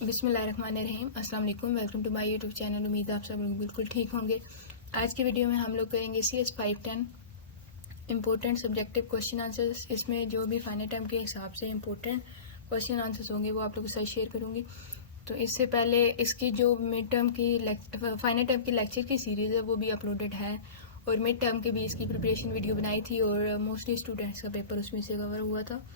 बिस्मिल्लाहिर्रहमानिर्रहीम। अस्सलाम वालेकुम। Welcome to my YouTube channel. उम्मीद है आप सब लोग बिल्कुल ठीक होंगे। आज की वीडियो में हम लोग करेंगे CS 510 important subjective question answers. इसमें जो भी फाइनल टर्म के हिसाब से इम्पोर्टेंट क्वेश्चन आंसर्स होंगे वो आप लोगों के साथ शेयर करूँगी। तो इससे पहले इसकी जो मिड टर्म की फाइनल टर्म की लेक्चर की सीरीज़ है वो भी अपलोडेड है, और मिड टर्म के भी इसकी प्रिपरेशन वीडियो बनाई थी और मोस्टली स्टूडेंट्स का पेपर उसमें से कवर हुआ था।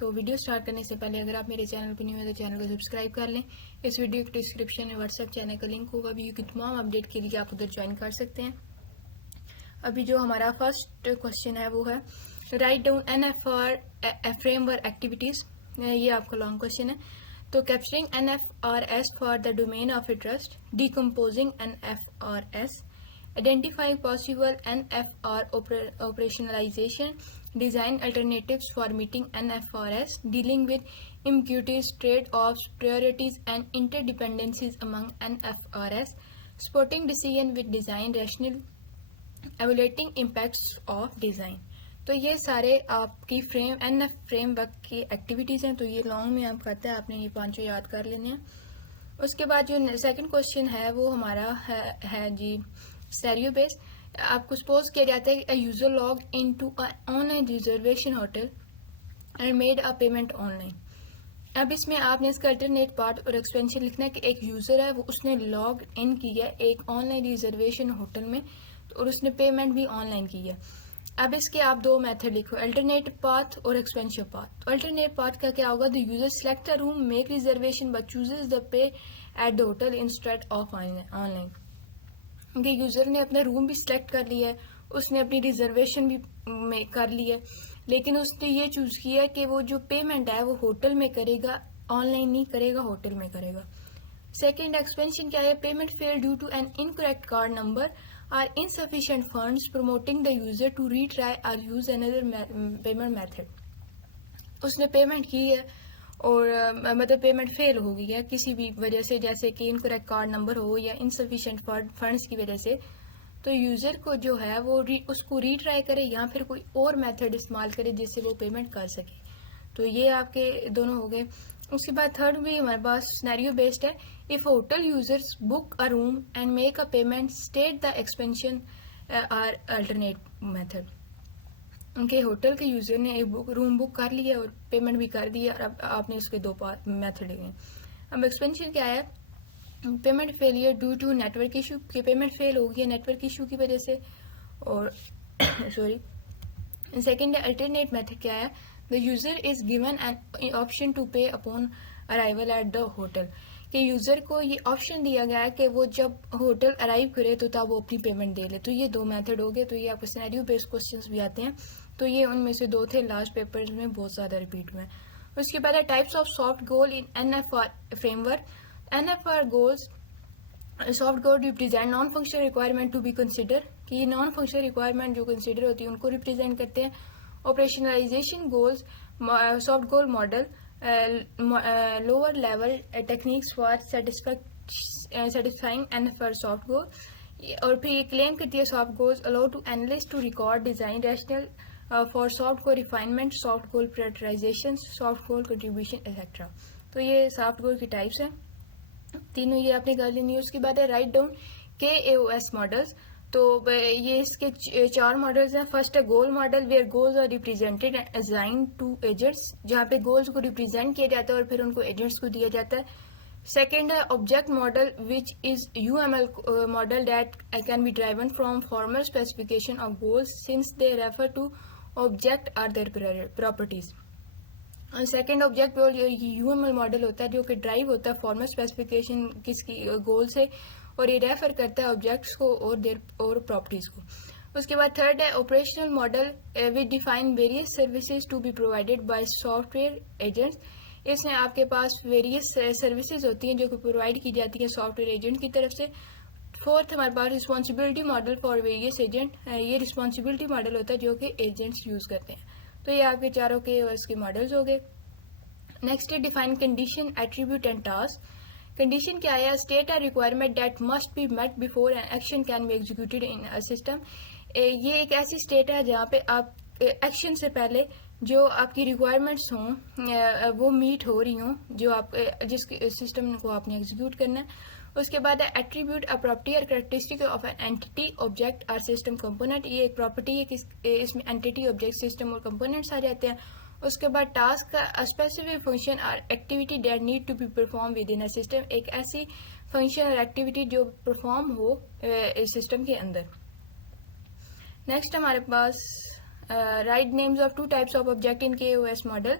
तो वीडियो स्टार्ट करने से पहले अगर आप मेरे चैनल पर न्यू है तो चैनल को सब्सक्राइब कर लें। इस वीडियो के डिस्क्रिप्शन में व्हाट्सएप चैनल का लिंक होगा, वीडियो की तमाम अपडेट के लिए आप उधर ज्वाइन कर सकते हैं। अभी जो हमारा फर्स्ट क्वेश्चन है वो है write down NFR framework activities. ये आपका लॉन्ग क्वेश्चन है। तो capturing NFRS for the domain of interest, decomposing NFRS, identifying possible NFR operationalization, design alternatives for meeting NFRS, dealing with ambiguities, trade-offs, priorities and interdependencies among NFRS, supporting decision with design rationale, evaluating impacts of design। तो ये सारे आपकी NF framework की activities हैं। तो ये long में आप करते हैं, आपने ये पांचों याद कर लेने हैं। उसके बाद जो सेकंड क्वेश्चन है वो हमारा है जी स्टेरियो बेस। आपको सपोज किया जाता है कि user log in to online reservation hotel and made a payment online. अब इसमें आपने इसका अल्टरनेट पार्ट और एक्सपेंशन लिखना है कि एक यूजर है वो उसने लॉग इन किया एक ऑनलाइन रिजर्वेशन होटल में और उसने पेमेंट भी ऑनलाइन की है। अब इसके आप दो मेथड लिखो, अल्टरनेट पाथ और एक्सपेंशन पाथ। तो अल्टरनेट पाथ का क्या होगा, the user select the room, make reservation but chooses the pay eight the hotel instead of online. क्योंकि यूजर ने अपना रूम भी सिलेक्ट कर लिया है, उसने अपनी रिजर्वेशन भी कर ली है, लेकिन उसने ये चूज किया कि वो जो पेमेंट है वो होटल में करेगा, ऑनलाइन नहीं करेगा, होटल में करेगा। सेकेंड एक्सपेंशन क्या है, payment fail due to an incorrect card number or insufficient funds, promoting the user to retry or use another payment method। उसने पेमेंट की है और मतलब पेमेंट फेल हो गई है किसी भी वजह से, जैसे कि इनकरेक्ट कार्ड नंबर हो या insufficient फंड्स की वजह से, तो यूज़र को जो है वो उसको रीट्राई करे या फिर कोई और मेथड इस्तेमाल करे जिससे वो पेमेंट कर सके। तो ये आपके दोनों हो गए। उसके बाद थर्ड भी हमारे पास सिनेरियो बेस्ड है। If hotel users book a room and make a payment, state the expansion or alternate method. उनके होटल के यूजर ने एक रूम बुक कर लिया और पेमेंट भी कर दिया, और अब आपने उसके दो मेथड लिए। अब एक्सपेंशन क्या है, payment failure due to network issue, कि पेमेंट फेल हो गई नेटवर्क इशू की वजह से। और सॉरी सेकेंड अल्टरनेट मेथड क्या है, the user is given an option to pay upon arrival at the hotel, कि यूजर को ये ऑप्शन दिया गया है कि वो जब होटल अराइव करे तो तब वो अपनी पेमेंट दे ले। तो ये दो मेथड हो गए। तो ये आपको सिनेरियो बेस्ड क्वेश्चंस भी आते हैं। तो ये उनमें से दो थे, लास्ट पेपर्स में बहुत ज्यादा रिपीट हुए। उसके बाद है types of soft goal in NFR framework. NFR goals, soft goal represent non functional requirement to be consider, कि ये नॉन फंक्शनल रिक्वायरमेंट जो कंसिडर होती है उनको रिप्रेजेंट करते हैं। Operationalization goals, soft goal model, lower level techniques for satisfying NFR soft goal. और फिर ये क्लेम करती है soft goals allow to analyst to record design rational for soft goal refinement, soft goal prioritisation, soft goal contribution etcetera. तो ये soft गोल की types हैं, तीनों ये आपने कर लेनी है। उसके बाद है राइट डाउन KAOS मॉडल्स। तो ये इसके चार मॉडल्स हैं। फर्स्ट है goal model, where goals are represented and assigned to agents, जहाँ पे गोल्स को रिप्रेजेंट किया जाता है और फिर उनको एजेंट्स को दिया जाता है। सेकेंड है object model, which is UML model that can be driven from formal specification of goals since they refer to object or their properties. Second object UML model होता है जो कि ड्राइव होता है फॉर्मल स्पेसिफिकेशन किसकी गोल से, और ये रेफर करता है ऑब्जेक्ट्स को और प्रॉपर्टीज को। उसके बाद थर्ड है operational model, which define various services to be provided by software agents. इसमें आपके पास वेरियस सर्विसेज होती हैं जो कि प्रोवाइड की जाती हैं सॉफ्टवेयर एजेंट की तरफ से। फोर्थ हमारे पास responsibility model for various agent, ये रिस्पॉन्सिबिलिटी मॉडल होता है जो कि एजेंट्स यूज करते हैं। तो ये आपके चारों के इसके मॉडल्स हो गए। नेक्स्ट है define condition, attribute and task. Condition क्या है, state a requirement that must be met before an action can be executed in a system. ये एक ऐसी स्टेट है जहाँ पे आप एक्शन से पहले जो आपकी रिक्वायरमेंट्स हों वो मीट हो रही हों, जो आप जिस सिस्टम को आपने एग्जीक्यूट करना है। उसके बाद है एट्रीब्यूट अ प्रॉपर्टी और characteristic of an entity object और सिस्टम कंपोनेंट। ये एक प्रॉपर्टी है कि इसमें एंटिटी ऑब्जेक्ट सिस्टम और कंपोनेंट्स आ जाते हैं। उसके बाद टास्क का स्पेसिफिक फंक्शन और activity that need to be perform within a system, एक ऐसी फंक्शन और एक्टिविटी जो परफॉर्म हो इस सिस्टम के अंदर। नेक्स्ट हमारे पास write names of two types of object in KOS model.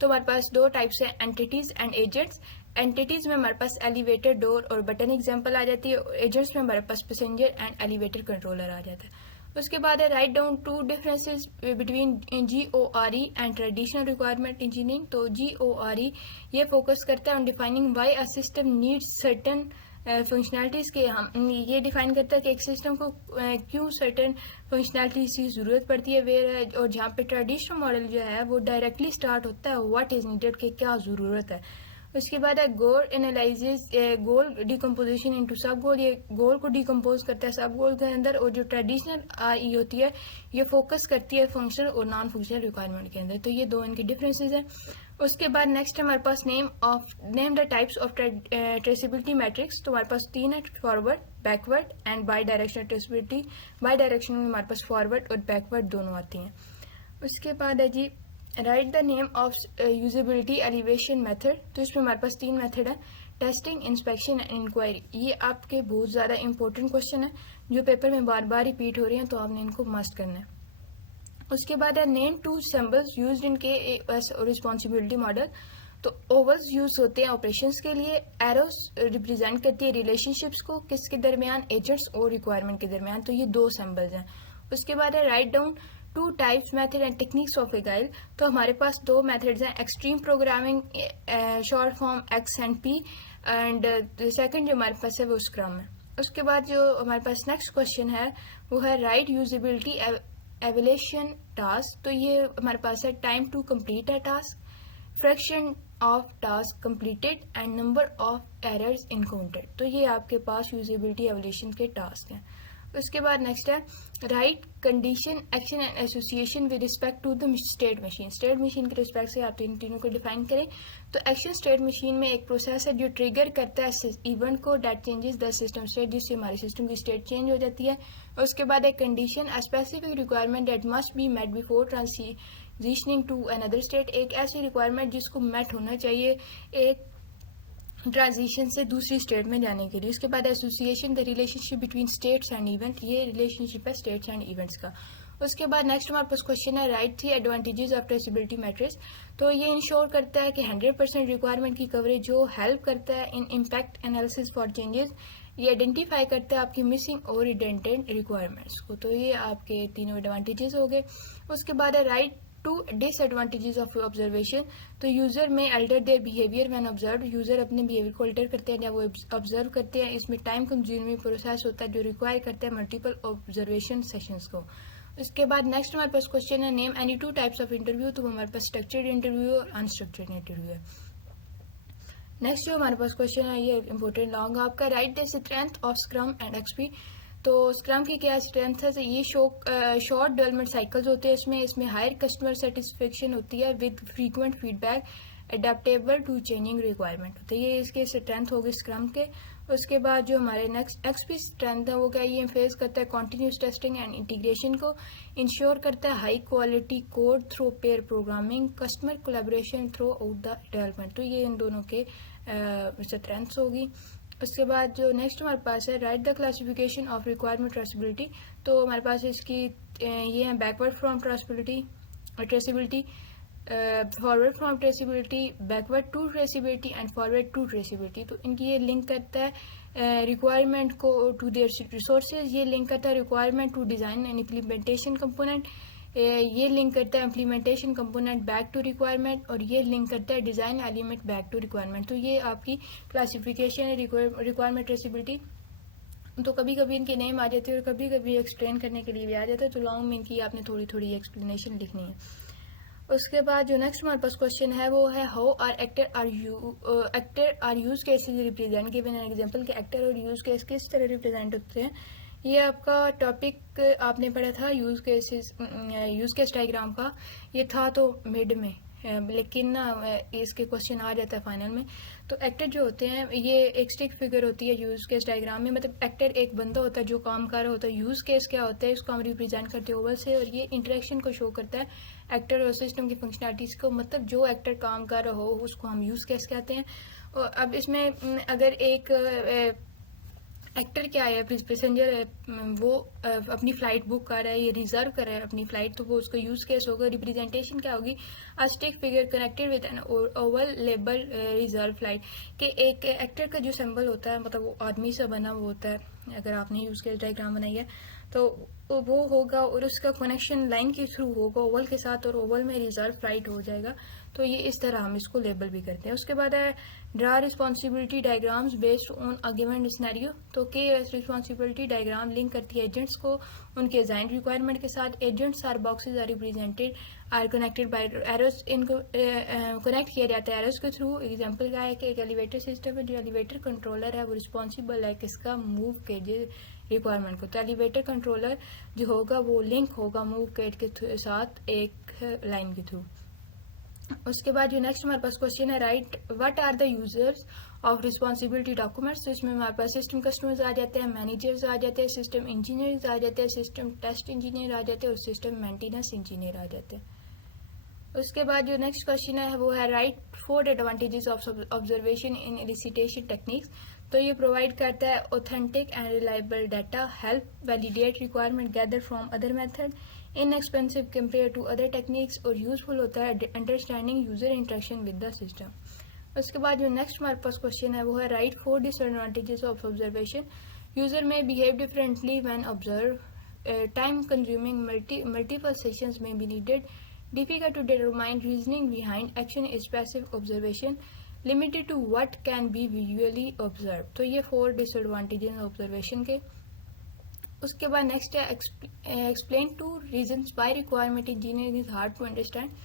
तो हमारे पास दो टाइप्स है, एंटिटीज एंड एजेंट्स। एंटिटीज में हमारे पास एलिवेटर, डोर और बटन एग्जांपल आ जाती है। एजेंट्स में हमारे पास पैसेंजर एंड एलिवेटर कंट्रोलर आ जाता है। उसके बाद है write down two differences between GORE and traditional requirement engineering. तो GORE ये फोकस करता है on defining why a system needs certain functionalities के। हम ये डिफाइन करता है कि एक सिस्टम को क्यों सर्टेन फंक्शनैलिटीज़ की ज़रूरत पड़ती है वेयर, और जहाँ पे ट्रेडिशनल मॉडल जो है वो डायरेक्टली स्टार्ट होता है व्हाट इज़ नीडेड के क्या ज़रूरत है। उसके बाद है गोल एनालिसिस, गोल डिकम्पोजिशन इनटू सब गोल। ये गोल को डिकम्पोज करता है सब गोल के अंदर, और जो ट्रेडिशनल आई होती है ये फोकस करती है फंक्शनल और नॉन फंक्शनल रिक्वायरमेंट के अंदर। तो ये दो इनके डिफरेंसेस हैं। उसके बाद नेक्स्ट हमारे पास name the types of traceability matrix. तो हमारे पास तीन है, forward, backward and bidirectional traceability. Bi direction में हमारे पास फॉरवर्ड और बैकवर्ड दोनों आती हैं। उसके बाद है जी write the name of usability evaluation method. तो इसमें हमारे पास तीन मेथड है, टेस्टिंग, इंस्पेक्शन एंड इंक्वायरी। ये आपके बहुत ज़्यादा इंपॉर्टेंट क्वेश्चन है जो पेपर में बार बार रिपीट हो रही हैं, तो आपने इनको मस्ट करना है। उसके बाद है name to symbols used in KOS और रिस्पॉन्सिबिलिटी मॉडल। तो ओवल्स यूज होते हैं ऑपरेशंस के लिए, एरोस रिप्रेजेंट करती है रिलेशनशिप्स को किसके दरमियान, एजेंट्स और रिक्वायरमेंट के दरमियान। तो ये दो सिंबल्स हैं। उसके बाद है write down two types method and techniques of agile. तो हमारे पास दो मेथड्स हैं, extreme programming short form XNP and second जो हमारे पास है वो स्क्रम है। उसके बाद जो हमारे पास नेक्स्ट क्वेश्चन है वो है राइट यूजेबिलिटी एवल्यूशन टास्क। तो ये हमारे पास है time to complete a task, fraction of task completed and number of errors encountered. तो ये आपके पास यूजेबिलिटी एवल्यूशन के टास्क हैं। उसके बाद नेक्स्ट है write condition, action and association with respect to the state machine. State machine के रिस्पेक्ट से आप इन तीनों को डिफाइन करें। तो एक्शन स्टेट मशीन में एक प्रोसेस है जो ट्रिगर करता है इवेंट को that changes the system state, जिससे हमारे सिस्टम की स्टेट चेंज हो जाती है। उसके बाद एक condition, a specific requirement that must be met before transitioning to another state. एक ऐसी रिक्वायरमेंट जिसको मेट होना चाहिए एक ट्रांजिशन से दूसरी स्टेट में जाने के लिए। उसके बाद association, the relationship between states and event. ये रिलेशनशिप है स्टेट्स एंड इवेंट्स का। उसके बाद नेक्स्ट हमारे पास क्वेश्चन है right three advantages of traceability matrix. तो ये इंश्योर करता है कि 100% रिक्वायरमेंट की कवरेज, जो हेल्प करता है इन इम्पैक्ट एनालिसिस फॉर चेंजेस। ये आइडेंटिफाई करता है आपकी मिसिंग और रिडेंडेंट रिक्वायरमेंट्स को। तो ये आपके तीनों एडवांटेजेस हो गए। उसके बाद है write two disadvantages of observation. तो user may alter their behaviour when observe. User अपने बिहेवियर को अल्टर करते हैं जब वो ऑब्जर्व करते हैं। इसमें टाइम कंज्यूमिंग प्रोसेस होता है जो रिक्वायर करता है मल्टीपल ऑब्जर्वेशन सेशंस को। उसके बाद नेक्स्ट हमारे पास क्वेश्चन है name any two types of interview. तो हमारे पास स्ट्रक्चर्ड इंटरव्यू और अनस्ट्रक्चर्ड इंटरव्यू है। नेक्स्ट जो हमारे पास क्वेश्चन है ये इंपॉर्टेंट लॉन्ग आपका, right the strength of scrum and XP। तो स्क्रम की क्या स्ट्रेंथ है, तो ये शॉर्ट डेवलपमेंट साइकिल्स होते हैं इसमें हायर कस्टमर सेटिस्फेक्शन होती है with frequent feedback, adaptable to changing requirement. तो ये इसके स्ट्रेंथ होगी स्क्रम के। उसके बाद जो हमारे नेक्स्ट XP स्ट्रेंथ है वो क्या, ये फेस करता है कॉन्टीन्यूस टेस्टिंग एंड इंटीग्रेशन को, इंश्योर करता है high quality code through pair programming, customer collaboration through out the development. तो ये इन दोनों के स्ट्रेंथ्स होगी। उसके बाद जो नेक्स्ट हमारे पास है right the classification of requirement traceability. तो हमारे पास इसकी ये है backward from traceability, forward from traceability, backward to traceability and forward to traceability. तो इनकी ये लिंक करता है रिक्वायरमेंट को टू देयर रिसोर्सेज, ये लिंक करता है requirement to design and implementation component, ये लिंक करता है implementation component back to requirement, और ये लिंक करता है design element back to requirement. तो ये आपकी क्लासिफिकेशन है रिक्वायरमेंट ट्रेसिबिलिटी। तो कभी कभी इनके नेम आ जाते हैं और कभी कभी एक्सप्लेन करने के लिए भी आ जाता है, तो लॉन्ग में इनकी आपने थोड़ी थोड़ी एक्सप्लेनेशन लिखनी है। उसके बाद जो नेक्स्ट हमारे पास क्वेश्चन है वो है how are actor are use cases represent, given an example के एक्टर और यूज केस किस तरह रिप्रेजेंट होते हैं। ये आपका टॉपिक एक आपने पढ़ा था यूज़ केस डायग्राम का, ये था तो मिड में, लेकिन ना इसके क्वेश्चन आ जाता है फाइनल में। तो एक्टर जो होते हैं ये एक स्टिक फिगर होती है यूज़ केस डायग्राम में, मतलब एक्टर एक बंदा होता है जो काम कर रहा होता है। यूज़ केस क्या होता है, इसको हम रिप्रेजेंट करते हैं ओवल से, और ये इंटरेक्शन को शो करता है एक्टर और सिस्टम की फंक्शनैलिटीज़ को, मतलब जो एक्टर काम कर रहा हो उसको हम यूज़ केस कहते हैं। और अब इसमें अगर एक एक्टर क्या है, पैसेंजर है, वो अपनी फ़्लाइट बुक कर रहा है, ये रिजर्व कर रहा है अपनी फ़्लाइट, तो वो उसका यूज़ केस होगा। रिप्रेजेंटेशन क्या होगी, a stick figure connected with an oval label reserve flight, कि एक एक्टर का जो सिंबल होता है, मतलब वो आदमी से बना हुआ होता है। अगर आपने यूज़ केस डायग्राम बनाई है तो वो होगा, और उसका कनेक्शन लाइन के थ्रू होगा ओवल के साथ, और ओवल में रिजर्व फ़्लाइट हो जाएगा। तो ये इस तरह हम इसको लेबल भी करते हैं। उसके बाद है draw responsibility diagrams based on a given scenario. तो के रिस्पॉन्सिबिलिटी डायग्राम लिंक करती है एजेंट्स को उनके डिजाइन रिक्वायरमेंट के साथ। Agents are boxes are represented are connected by arrows, इनको कनेक्ट किया जाता है एरोस के थ्रू। एग्जांपल क्या है कि एक एलिवेटर सिस्टम है, जो एलिवेटर कंट्रोलर है वो रिस्पॉन्सिबल है किसका, मूव केज रिक्वायरमेंट को। तो एलिवेटर कंट्रोलर जो होगा वो लिंक होगा मूव केज के साथ एक लाइन के थ्रू। उसके बाद जो नेक्स्ट हमारे पास क्वेश्चन है, right what are the users of responsibility documents. तो इसमें हमारे पास सिस्टम कस्टमर्स आ जाते हैं, मैनेजर्स आ जाते हैं, सिस्टम इंजीनियर्स आ जाते हैं, सिस्टम टेस्ट इंजीनियर आ जाते हैं, और सिस्टम मेंटेनेंस इंजीनियर आ जाते हैं। उसके बाद जो नेक्स्ट क्वेश्चन है वो है, right 4 advantages of observation in elicitation techniques. तो ये प्रोवाइड करता है authentic and reliable data, help validate requirement gather from other method, inexpensive compare to other techniques, और यूजफुल होता है understanding user interaction with the system. उसके बाद जो नेक्स्ट हमारे पास क्वेश्चन है वो है, right 4 disadvantages of observation. User may behave differently when observe, time consuming, multiple sessions may be needed, difficult to determine reasoning behind action is passive observation, limited to what can be visually observed। तो ये 4 disadvantages observation के। उसके बाद next है, explain 2 reasons why requirement engineering is hard to understand।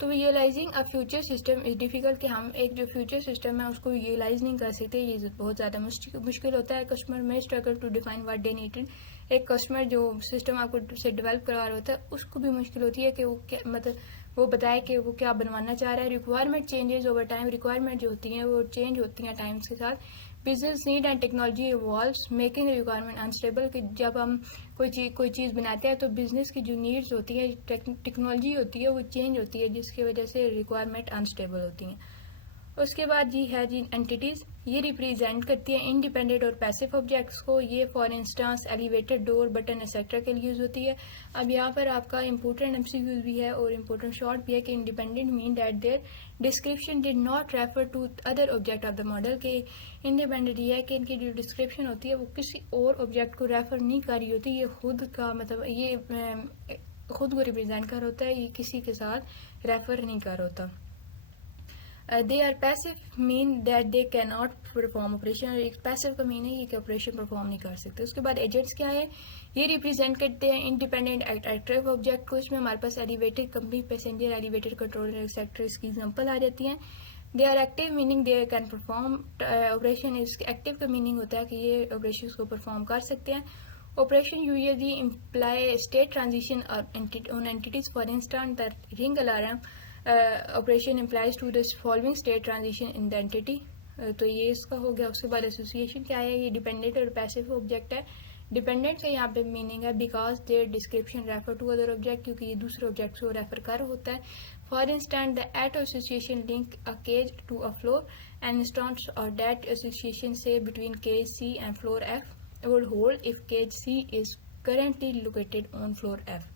तो visualising a future system is difficult, कि हम एक जो फ्यूचर सिस्टम है उसको विजुअलाइज नहीं कर सकते, ये बहुत ज़्यादा मुश्किल होता है। Customer may struggle to define what they needed. एक कस्टमर जो सिस्टम आपको से डेवलप करा रहा होता है उसको भी मुश्किल होती है कि वो क्या, मतलब वो बताए कि वो क्या बनवाना चाह रहा है। Requirement changes over time, requirement जो होती हैं वो चेंज होती हैं टाइम्स के साथ। Business need and technology evolves making requirement unstable, कि जब हम कोई चीज़ बनाते हैं तो बिजनेस की जो नीड्स होती है, टेक्नोलॉजी होती है, वो चेंज होती है, जिसकी वजह से रिक्वायरमेंट अनस्टेबल होती हैं। उसके बाद जी है जी एंटिटीज़, ये रिप्रेजेंट करती है इंडिपेंडेंट और पैसिव ऑब्जेक्ट्स को। ये for instance elevator, door, button etcetera के लिए यूज़ होती है। अब यहाँ पर आपका इंपॉर्टेंट एमसीक्यूज भी है और इंपॉर्टेंट शॉर्ट भी है कि independent mean that their description did not refer to other object of the model, के इंडिपेंडेंट ये है कि इनकी जो डिस्क्रिप्शन होती है वो किसी और ऑब्जेक्ट को रेफर नहीं कर रही होती, ये खुद का मतलब ये खुद को रिप्रेजेंट कर होता है, ये किसी के साथ रेफर नहीं कर होता। They are passive mean that they can not perform operation, और एक पैसिव का मीन है ये कि ऑपरेशन परफॉर्म नहीं कर सकते। उसके बाद एजेंट्स क्या है, ये रिप्रेजेंट करते हैं इंडिपेंडेंट एक्टिव ऑब्जेक्ट को। इसमें हमारे पास elevator company, passenger, elevator controller etcetera इसकी एग्जांपल आ जाती हैं। They are active meaning they can perform operation, इस एक्टिव का मीनिंग होता है कि ये ऑपरेशन को परफॉर्म कर सकते हैं। Operation usually imply state transition on entities, for instance the ring alarm operation implies to the following state transition in the entity. तो ये इसका हो गया। उसके बाद एसोसिएशन क्या है, ये डिपेंडेंट और पैसिव ऑब्जेक्ट है। डिपेंडेंट का यहाँ पे मीनिंग है because their description refer to other object, क्योंकि ये दूसरे ऑब्जेक्ट को रेफर कर होता है। For instance the at association link a cage to a floor and instance और दैट एसोसिएशन से between cage c and floor f would hold if cage C is currently located on floor F.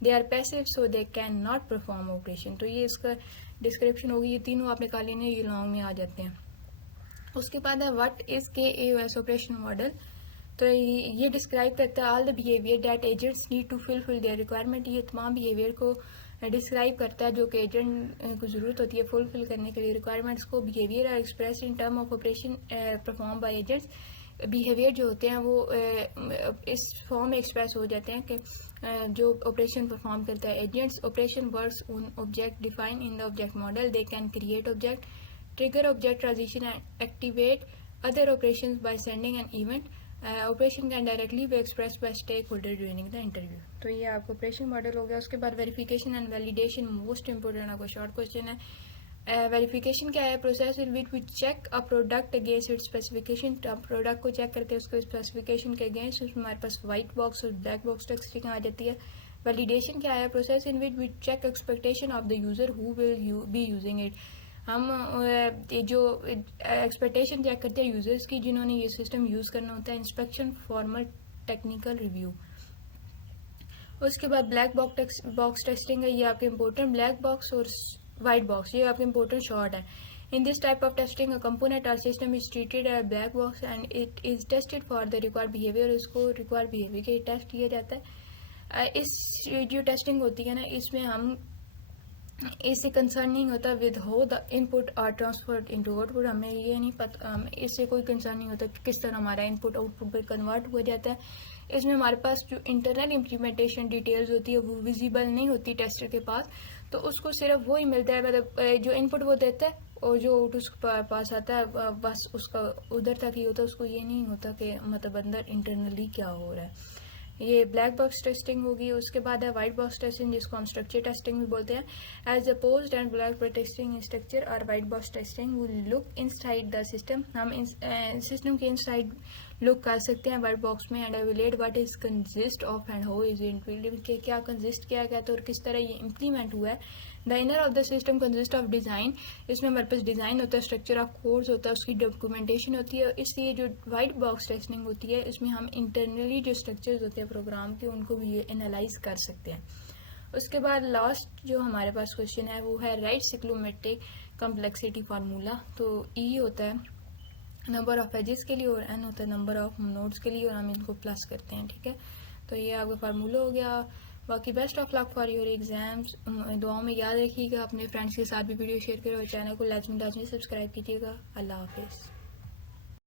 They are passive so they cannot perform operation। तो ये इसका description होगी। ये तीनों आपने काले ने ये लॉन्ग में आ जाते हैं। उसके बाद है what is KAOS operation model. तो ये डिस्क्राइब करता है all the behaviour that agents need to fulfil their requirement. ये तमाम बिहेवियर को डिस्क्राइब करता है जो कि एजेंट को जरूरत होती है फुलफिल करने के लिए रिक्वायरमेंट्स को। Behaviour are express in term of operation perform by agents. Behaviour जो होते हैं वो इस फॉर्म में एक्सप्रेस हो जाते हैं कि जो ऑपरेशन परफॉर्म करता है agents. Operation works on object define in the object model. They can create object, trigger object transition and activate other operations by sending an event. Operation can directly be express by stakeholder during the interview. तो ये आपका operation model हो गया। उसके बाद verification and validation, most important आपका short question है। Verification क्या है? Process in which we check a product against it's specification. आप प्रोडक्ट को चेक करते हैं उसके स्पेसिफिकेशन के अगेंस्ट, उसमें हमारे पास व्हाइट बॉक्स और ब्लैक बॉक्स टेस्टिंग आ जाती है। वैलिडेशन क्या है? Process in which we check expectation of the user who will be using it. हम जो एक्सपेक्टेशन चेक करते हैं यूजर्स की जिन्होंने ये सिस्टम यूज करना होता है। Inspection, formal technical review. उसके बाद ब्लैक बॉक्स टेस्टिंग है, ये आपके इंपॉर्टेंट ब्लैक बॉक्स और व्हाइट बॉक्स, ये आपके इंपॉर्टेंट शॉर्ट है। In this type of testing a component और system is treated as black box and it is tested for the required behaviour. इसको required behaviour के टेस्ट किया जाता है। इस जो टेस्टिंग होती है ना, इसमें हम इससे कंसर्न नहीं होता with how the input are transferred into output. हमें ये नहीं पता, इससे कोई कंसर्न नहीं होता कि किस तरह हमारा इनपुट आउटपुट पे कन्वर्ट हो जाता है। इसमें हमारे पास जो इंटरनल इम्प्लीमेंटेशन डिटेल्स होती है वो विजिबल नहीं होती टेस्टर के पास, तो उसको सिर्फ वो ही मिलता है, मतलब जो इनपुट वो देता है और जो आउट उसके पास आता है बस उसका उधर तक ही होता है। उसको ये नहीं होता कि मतलब अंदर इंटरनली क्या हो रहा है। ये ब्लैक बॉक्स टेस्टिंग होगी। उसके बाद है व्हाइट बॉक्स टेस्टिंग, जिसको हम स्ट्रक्चर टेस्टिंग भी बोलते हैं। As opposed and black box testing in structure और white box testing will look inside the system. हम सिस्टम के इनसाइड लुक कर सकते हैं व्हाइट बॉक्स में। And evaluate what is consist of and how is implement, के क्या consist किया गया था और किस तरह ये इम्प्लीमेंट हुआ है। The inner of the system consist of design, इसमें हमारे पास डिजाइन होता है, स्ट्रक्चर ऑफ कोर्स होता है, उसकी डॉक्यूमेंटेशन होती है। इसलिए जो व्हाइट बॉक्स टेस्टिंग होती है इसमें हम इंटरनली जो स्ट्रक्चर्स होते हैं प्रोग्राम के उनको भी एनालाइज कर सकते हैं। उसके बाद लास्ट जो हमारे पास क्वेश्चन है वो है राइट साइक्लोमेट्रिक कम्प्लेक्सिटी फार्मूला। तो ई होता है नंबर ऑफ एजेस के लिए और एन होता है नंबर ऑफ नोड्स के लिए, और हम इनको प्लस करते हैं, ठीक है। तो ये आपका फार्मूला हो गया। बाकी best of luck for your exams. दुआओं में याद रखिएगा, अपने फ्रेंड्स के साथ भी वीडियो शेयर करो और चैनल को लाजमी सब्सक्राइब कीजिएगा। अल्लाह हाफिज़।